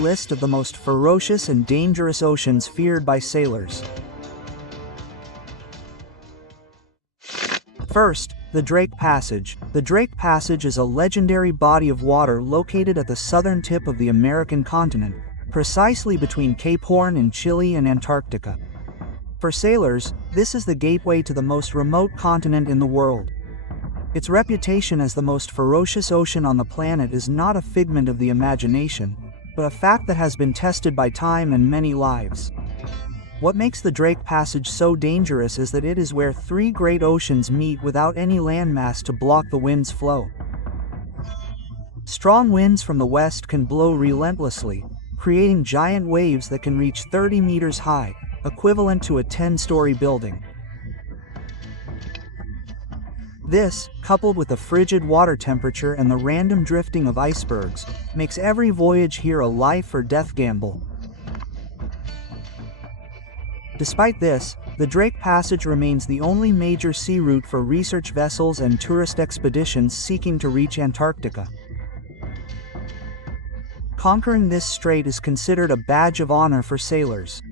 List of the most ferocious and dangerous oceans feared by sailors. First, the Drake Passage. The Drake Passage is a legendary body of water located at the southern tip of the American continent, precisely between Cape Horn in Chile and Antarctica. For sailors, this is the gateway to the most remote continent in the world. Its reputation as the most ferocious ocean on the planet is not a figment of the imagination, but a fact that has been tested by time and many lives. What makes the Drake Passage so dangerous is that it is where three great oceans meet without any landmass to block the wind's flow. Strong winds from the west can blow relentlessly, creating giant waves that can reach 30 meters high, equivalent to a 10-story building. This, coupled with the frigid water temperature and the random drifting of icebergs, makes every voyage here a life-or-death gamble. Despite this, the Drake Passage remains the only major sea route for research vessels and tourist expeditions seeking to reach Antarctica. Conquering this strait is considered a badge of honor for sailors.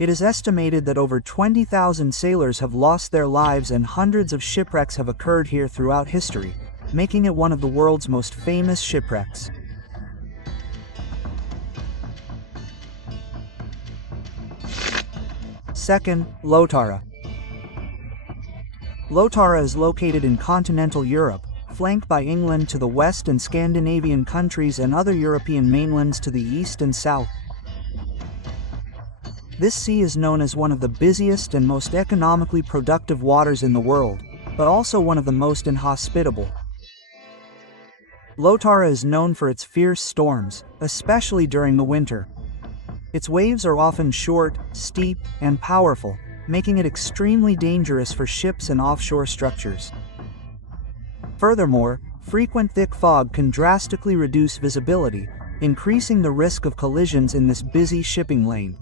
It is estimated that over 20,000 sailors have lost their lives and hundreds of shipwrecks have occurred here throughout history, making it one of the world's most famous shipwrecks. Second, Lautan. Lautan is located in continental Europe, flanked by England to the west and Scandinavian countries and other European mainlands to the east and south. This sea is known as one of the busiest and most economically productive waters in the world, but also one of the most inhospitable. Lautan is known for its fierce storms, especially during the winter. Its waves are often short, steep, and powerful, making it extremely dangerous for ships and offshore structures. Furthermore, frequent thick fog can drastically reduce visibility, increasing the risk of collisions in this busy shipping lane.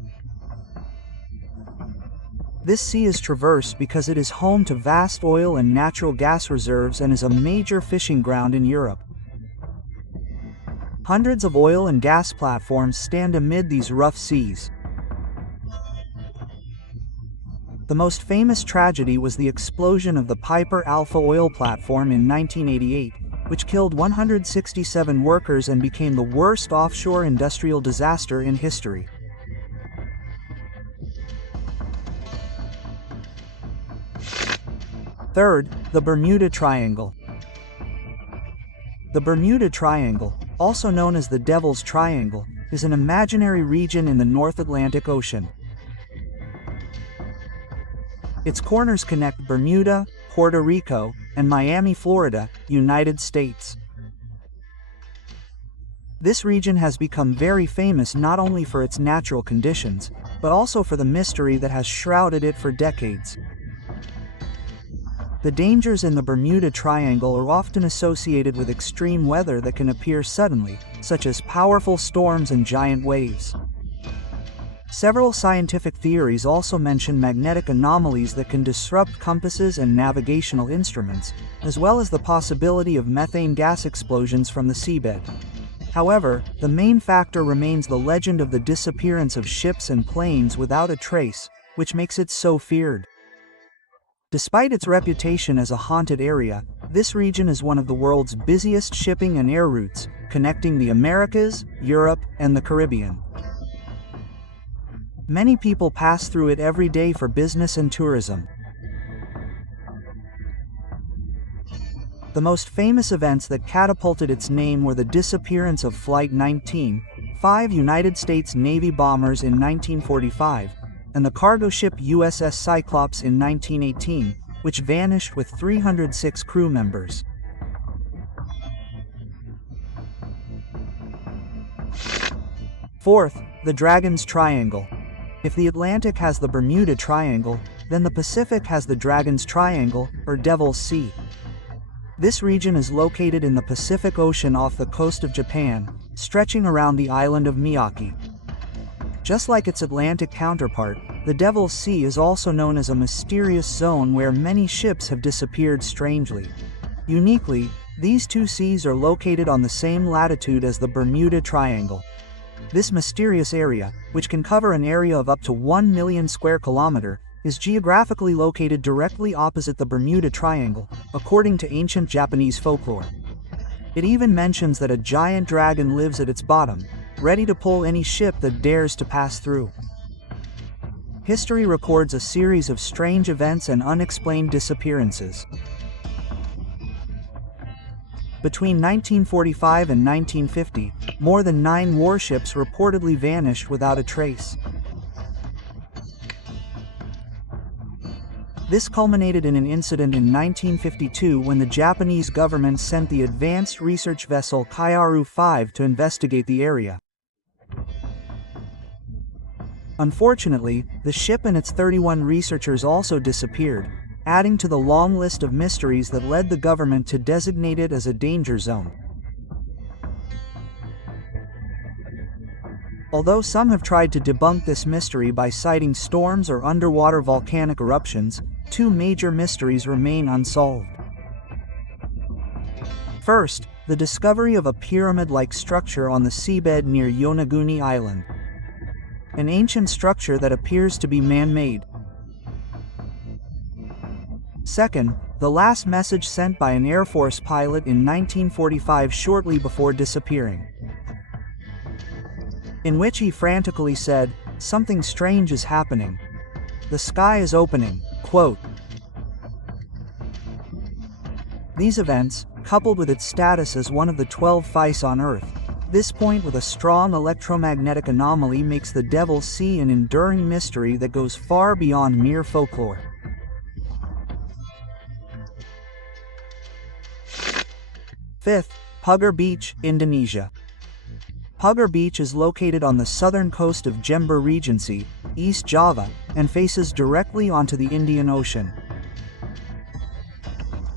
This sea is traversed because it is home to vast oil and natural gas reserves and is a major fishing ground in Europe. Hundreds of oil and gas platforms stand amid these rough seas. The most famous tragedy was the explosion of the Piper Alpha oil platform in 1988, which killed 167 workers and became the worst offshore industrial disaster in history. Third, the Bermuda Triangle. The Bermuda Triangle, also known as the Devil's Triangle, is an imaginary region in the North Atlantic Ocean. Its corners connect Bermuda, Puerto Rico, and Miami, Florida, United States. This region has become very famous not only for its natural conditions, but also for the mystery that has shrouded it for decades. The dangers in the Bermuda Triangle are often associated with extreme weather that can appear suddenly, such as powerful storms and giant waves. Several scientific theories also mention magnetic anomalies that can disrupt compasses and navigational instruments, as well as the possibility of methane gas explosions from the seabed. However, the main factor remains the legend of the disappearance of ships and planes without a trace, which makes it so feared. Despite its reputation as a haunted area, this region is one of the world's busiest shipping and air routes, connecting the Americas, Europe, and the Caribbean. Many people pass through it every day for business and tourism. The most famous events that catapulted its name were the disappearance of Flight 19, 5 United States Navy bombers in 1945, and the cargo ship USS Cyclops in 1918, which vanished with 306 crew members. Fourth, the Dragon's Triangle. If the Atlantic has the Bermuda Triangle, then the Pacific has the Dragon's Triangle, or Devil's Sea. This region is located in the Pacific Ocean off the coast of Japan, stretching around the island of Miyake. Just like its Atlantic counterpart, the Devil's Sea is also known as a mysterious zone where many ships have disappeared strangely. Uniquely, These two seas are located on the same latitude as the Bermuda Triangle. This mysterious area, which can cover an area of up to 1 million square kilometers, is geographically located directly opposite the Bermuda Triangle, according to ancient Japanese folklore. It even mentions that a giant dragon lives at its bottom, ready to pull any ship that dares to pass through. History records a series of strange events and unexplained disappearances. Between 1945 and 1950, more than 9 warships reportedly vanished without a trace. This culminated in an incident in 1952 when the Japanese government sent the advanced research vessel Kaiaru 5 to investigate the area. Unfortunately, the ship and its 31 researchers also disappeared, adding to the long list of mysteries that led the government to designate it as a danger zone. Although some have tried to debunk this mystery by citing storms or underwater volcanic eruptions, 2 major mysteries remain unsolved. First, the discovery of a pyramid-like structure on the seabed near Yonaguni Island. An ancient structure that appears to be man-made. Second, the last message sent by an Air Force pilot in 1945 shortly before disappearing, in which he frantically said, "Something strange is happening. The sky is opening." Quote. These events, coupled with its status as one of the 12 Feis on Earth, this point with a strong electromagnetic anomaly, makes the Devil's Sea an enduring mystery that goes far beyond mere folklore. Fifth, Pugar Beach, Indonesia. Pugar Beach is located on the southern coast of Jember Regency, East Java, and faces directly onto the Indian Ocean.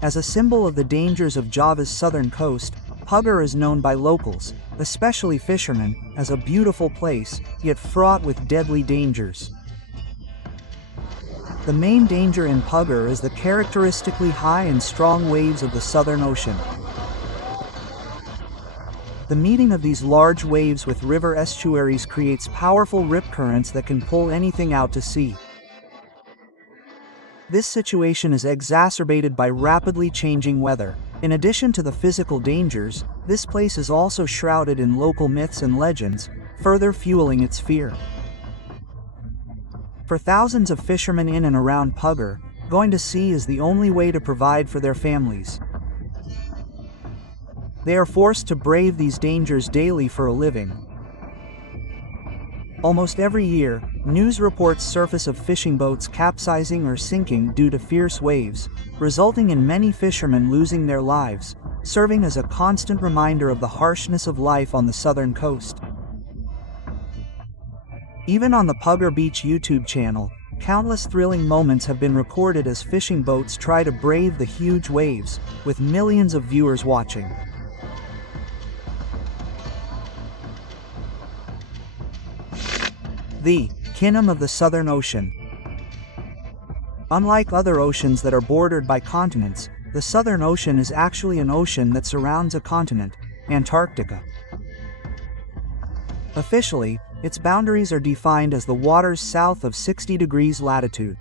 As a symbol of the dangers of Java's southern coast, Pugar is known by locals, especially fishermen, as a beautiful place, yet fraught with deadly dangers. The main danger in Pugar is the characteristically high and strong waves of the Southern Ocean. The meeting of these large waves with river estuaries creates powerful rip currents that can pull anything out to sea. This situation is exacerbated by rapidly changing weather. In addition to the physical dangers, this place is also shrouded in local myths and legends, further fueling its fear. For thousands of fishermen in and around Pugar, going to sea is the only way to provide for their families. They are forced to brave these dangers daily for a living. Almost every year, news reports surface of fishing boats capsizing or sinking due to fierce waves, resulting in many fishermen losing their lives, serving as a constant reminder of the harshness of life on the southern coast. Even on the Pugar Beach YouTube channel, countless thrilling moments have been recorded as fishing boats try to brave the huge waves, with millions of viewers watching. The Kingdom of the Southern Ocean. Unlike other oceans that are bordered by continents, the Southern Ocean is actually an ocean that surrounds a continent, Antarctica. Officially, its boundaries are defined as the waters south of 60 degrees latitude.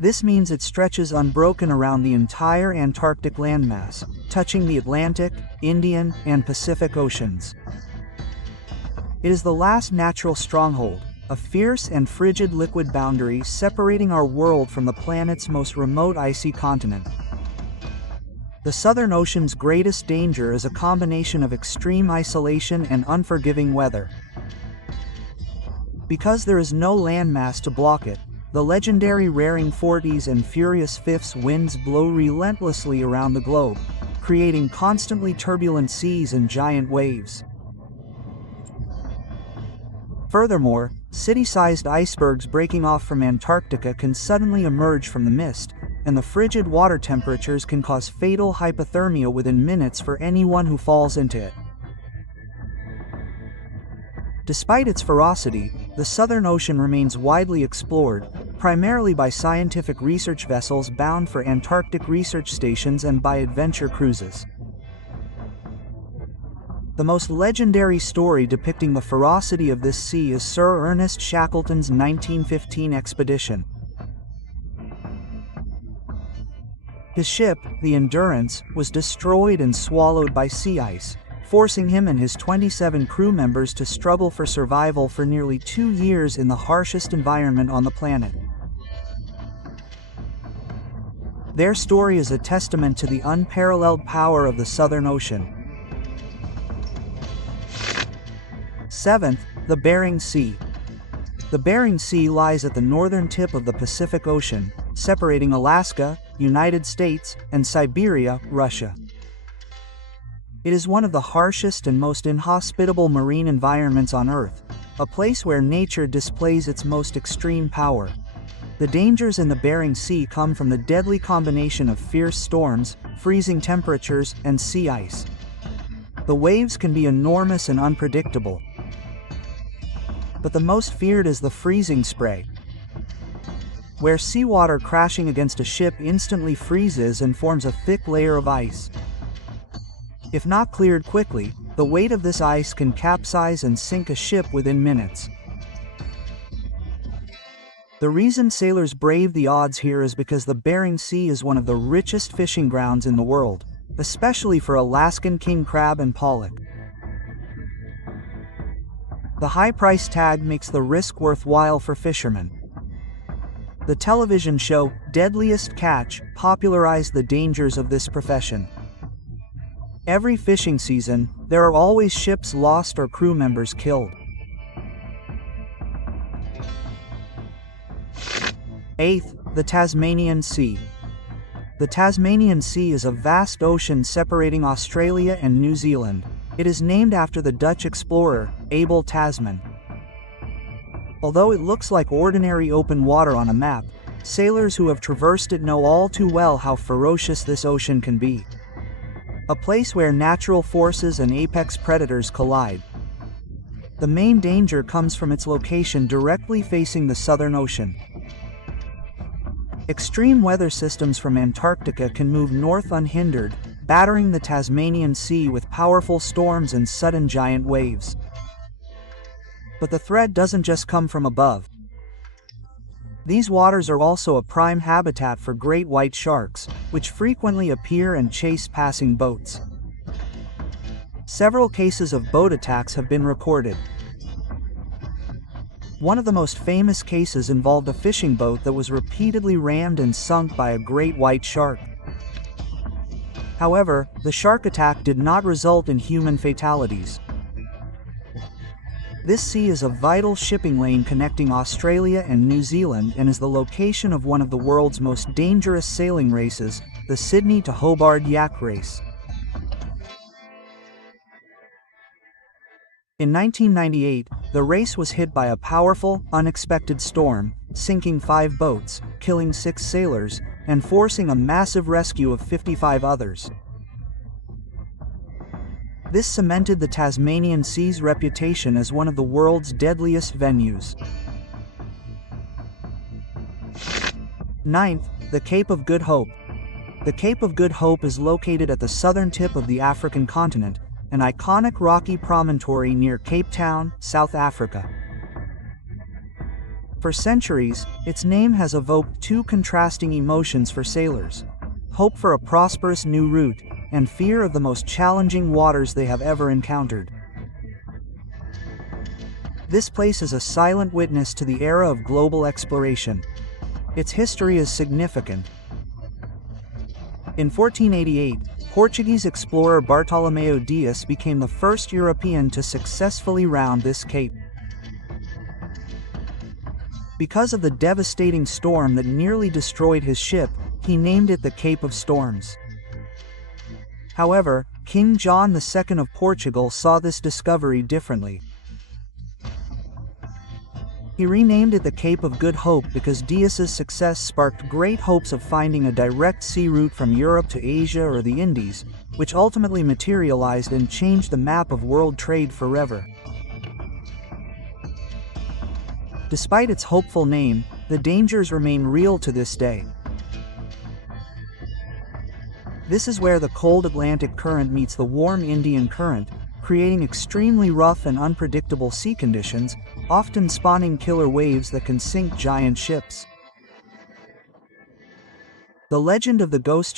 This means it stretches unbroken around the entire Antarctic landmass, touching the Atlantic, Indian, and Pacific Oceans. It is the last natural stronghold, a fierce and frigid liquid boundary separating our world from the planet's most remote icy continent. The Southern Ocean's greatest danger is a combination of extreme isolation and unforgiving weather. Because there is no landmass to block it, the legendary Raring 40s and Furious 5s winds blow relentlessly around the globe, creating constantly turbulent seas and giant waves. Furthermore, city-sized icebergs breaking off from Antarctica can suddenly emerge from the mist, and the frigid water temperatures can cause fatal hypothermia within minutes for anyone who falls into it. Despite its ferocity, the Southern Ocean remains widely explored, primarily by scientific research vessels bound for Antarctic research stations and by adventure cruises. The most legendary story depicting the ferocity of this sea is Sir Ernest Shackleton's 1915 expedition. His ship, the Endurance, was destroyed and swallowed by sea ice, forcing him and his 27 crew members to struggle for survival for nearly 2 years in the harshest environment on the planet. Their story is a testament to the unparalleled power of the Southern Ocean. 7th, the Bering Sea. The Bering Sea lies at the northern tip of the Pacific Ocean, separating Alaska, United States, and Siberia, Russia. It is one of the harshest and most inhospitable marine environments on Earth, a place where nature displays its most extreme power. The dangers in the Bering Sea come from the deadly combination of fierce storms, freezing temperatures, and sea ice. The waves can be enormous and unpredictable, but the most feared is the freezing spray, where seawater crashing against a ship instantly freezes and forms a thick layer of ice. If not cleared quickly, the weight of this ice can capsize and sink a ship within minutes. The reason sailors brave the odds here is because the Bering Sea is one of the richest fishing grounds in the world, especially for Alaskan king crab and pollock. The high price tag makes the risk worthwhile for fishermen. The television show, Deadliest Catch, popularized the dangers of this profession. Every fishing season, there are always ships lost or crew members killed. 8th, the Tasmanian Sea. The Tasmanian Sea is a vast ocean separating Australia and New Zealand. It is named after the Dutch explorer, Abel Tasman. Although it looks like ordinary open water on a map, sailors who have traversed it know all too well how ferocious this ocean can be. A place where natural forces and apex predators collide. The main danger comes from its location directly facing the Southern Ocean. Extreme weather systems from Antarctica can move north unhindered, battering the Tasmanian Sea with powerful storms and sudden giant waves. But the threat doesn't just come from above. These waters are also a prime habitat for great white sharks, which frequently appear and chase passing boats. Several cases of boat attacks have been recorded. One of the most famous cases involved a fishing boat that was repeatedly rammed and sunk by a great white shark. However, the shark attack did not result in human fatalities. This sea is a vital shipping lane connecting Australia and New Zealand and is the location of one of the world's most dangerous sailing races, the Sydney to Hobart Yak Race. In 1998, the race was hit by a powerful, unexpected storm, sinking 5 boats, killing 6 sailors, and forcing a massive rescue of 55 others. This cemented the Tasmanian Sea's reputation as one of the world's deadliest venues. 9th, the Cape of Good Hope. The Cape of Good Hope is located at the southern tip of the African continent, an iconic rocky promontory near Cape Town, South Africa. For centuries, its name has evoked 2 contrasting emotions for sailors: hope for a prosperous new route, and fear of the most challenging waters they have ever encountered. This place is a silent witness to the era of global exploration. Its history is significant. In 1488, Portuguese explorer Bartolomeu Dias became the first European to successfully round this cape. Because of the devastating storm that nearly destroyed his ship, he named it the Cape of Storms. However, King John II of Portugal saw this discovery differently. He renamed it the Cape of Good Hope because Dias's success sparked great hopes of finding a direct sea route from Europe to Asia or the Indies, which ultimately materialized and changed the map of world trade forever. Despite its hopeful name, the dangers remain real to this day. This is where the cold Atlantic current meets the warm Indian current, creating extremely rough and unpredictable sea conditions, often spawning killer waves that can sink giant ships. The legend of the ghost